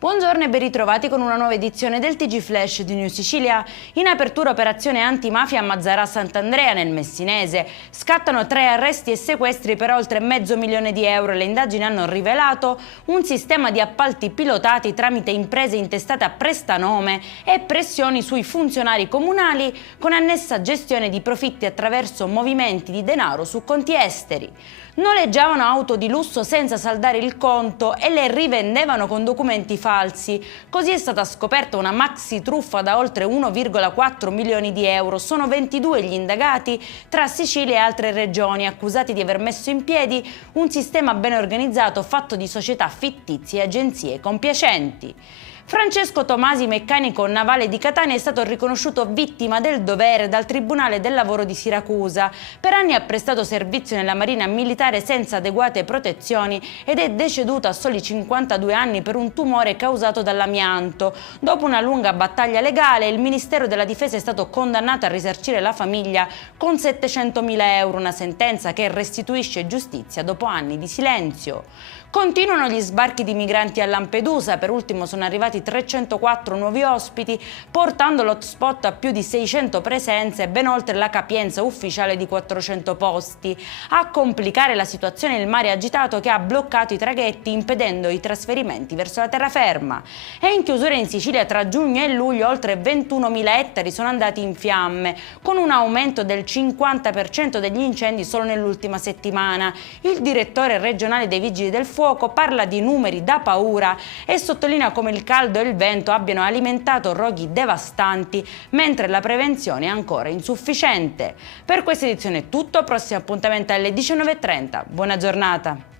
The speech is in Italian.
Buongiorno e ben ritrovati con una nuova edizione del TG Flash di New Sicilia. In apertura operazione antimafia a Mazzarà Sant'Andrea nel Messinese. Scattano 3 arresti e sequestri per oltre €500.000. Le indagini hanno rivelato un sistema di appalti pilotati tramite imprese intestate a prestanome e pressioni sui funzionari comunali con annessa gestione di profitti attraverso movimenti di denaro su conti esteri. Noleggiavano auto di lusso senza saldare il conto e le rivendevano con documenti falsi. Così è stata scoperta una maxi truffa da oltre €1,4 milioni. Sono 22 gli indagati tra Sicilia e altre regioni, accusati di aver messo in piedi un sistema ben organizzato fatto di società fittizie e agenzie compiacenti. Francesco Tomasi, meccanico navale di Catania, è stato riconosciuto vittima del dovere dal Tribunale del Lavoro di Siracusa. Per anni ha prestato servizio nella Marina Militare senza adeguate protezioni ed è deceduto a soli 52 anni per un tumore causato dall'amianto. Dopo una lunga battaglia legale, il Ministero della Difesa è stato condannato a risarcire la famiglia con €700.000, una sentenza che restituisce giustizia dopo anni di silenzio. Continuano gli sbarchi di migranti a Lampedusa, per ultimo sono arrivati 304 nuovi ospiti, portando l'hotspot a più di 600 presenze, ben oltre la capienza ufficiale di 400 posti. A complicare la situazione il mare agitato che ha bloccato i traghetti, impedendo i trasferimenti verso la terraferma. E in chiusura in Sicilia tra giugno e luglio oltre 21.000 ettari sono andati in fiamme, con un aumento del 50% degli incendi solo nell'ultima settimana. Il direttore regionale dei Vigili del Fuoco parla di numeri da paura e sottolinea come il caldo e il vento abbiano alimentato roghi devastanti, mentre la prevenzione è ancora insufficiente. Per questa edizione è tutto, prossimo appuntamento alle 19:30. Buona giornata!